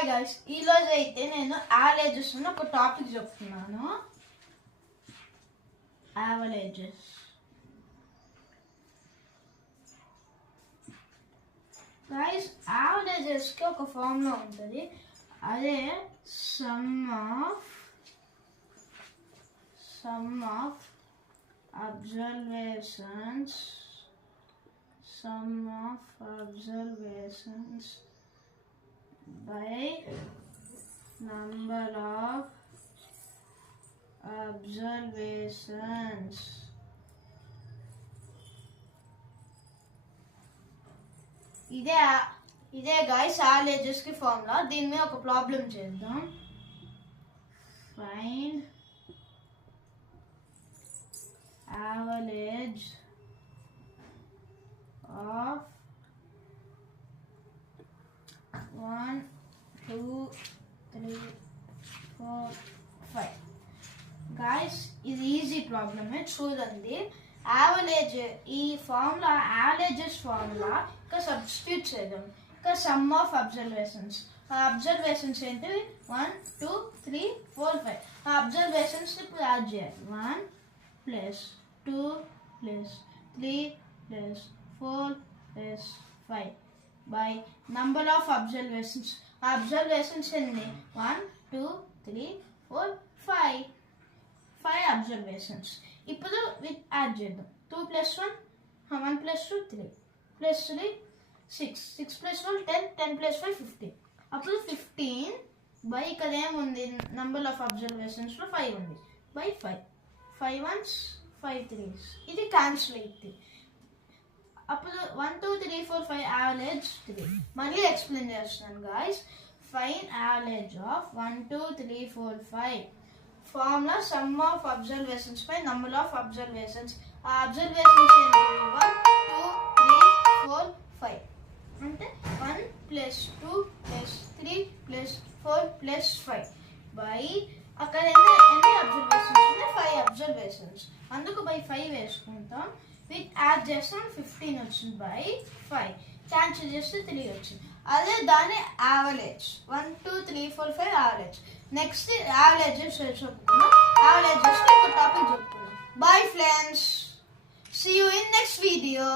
Hi guys, ఈరోజు అయితే నేను యావరేజెస్ ఒక టాపిక్ చెప్తున్నాను. యావరేజెస్ గైస్, యావరేజెస్కి ఒక ఫార్ములా ఉంటుంది. అదే some of observations by number of observations. ఇదే గైస్ యావరేజెస్ కి ఫార్ములా. దీని మీద ఒక ప్రాబ్లం చేద్దాం. Find average of 1, 2, 3, 4, 5. గైస్, ఇది ఈజీ ప్రాబ్లమే. చూడండి, యావరేజ్ ఈ ఫార్ములా యావరేజెస్ ఫార్ములా ఇంకా సబ్స్టిట్యూట్ చేద్దాం. ఇంకా సమ్ ఆఫ్ అబ్జర్వేషన్స్. ఆ అబ్జర్వేషన్స్ ఏంటి? 1, 2, 3, 4, 5. ఆ అబ్జర్వేషన్స్ ఇప్పుడు యాడ్ చేయాలి. 1 + 2 + 3 + 4 + 5 by number of observations. Observations ఎన్ని? 1, 2, 3, 4, 5. 5 observations. ఇప్పుడు విత్ యాడ్ చేద్దాం. 2 + 1, 1 + 2 3 + 3 6, 6 + 1 10, 10 + 5 15. అప్పుడు 15 బై ఇక్కడ ఏముంది? నంబర్ ఆఫ్ అబ్జర్వేషన్స్ లో 5 ఉంది. బై 5. 5 1s 5 3s. ఇది క్యాన్సిల్ అవుతుంది. అప్పుడు 1, 2, 3, 4, 5 యావరేజ్ 3. మళ్ళీ ఎక్స్ప్లెయిన్ చేస్తున్నాను guys. Find average of 1, 2, 3, 4, 5. Formula some of observations by number of observations. ఆ అబ్జర్వేషన్స్ 1, 2, 3, 4, 5 అంటే 1 + 2 + 3 + 4 + 5 బై అక్కడ ఎన్ని అబ్జర్వేషన్స్ ఉన్నాయి? 5 అబ్జర్వేషన్స్. అందుకు బై 5 వేసుకుంటాం. విత్ యాడ్ చేస్తాం 15 వచ్చింది. బై 5 క్యాన్సిల్ చేస్తే 3 వచ్చింది. అదే దాని యావరేజ్. 1, 2, 3, 4, 5 యావరేజ్. నెక్స్ట్ యావరేజెస్ చెప్పుకున్నాం. యావరేజెస్ ఒక టాపిక్ చెప్పుకున్నాం. Bye friends, see you in next video.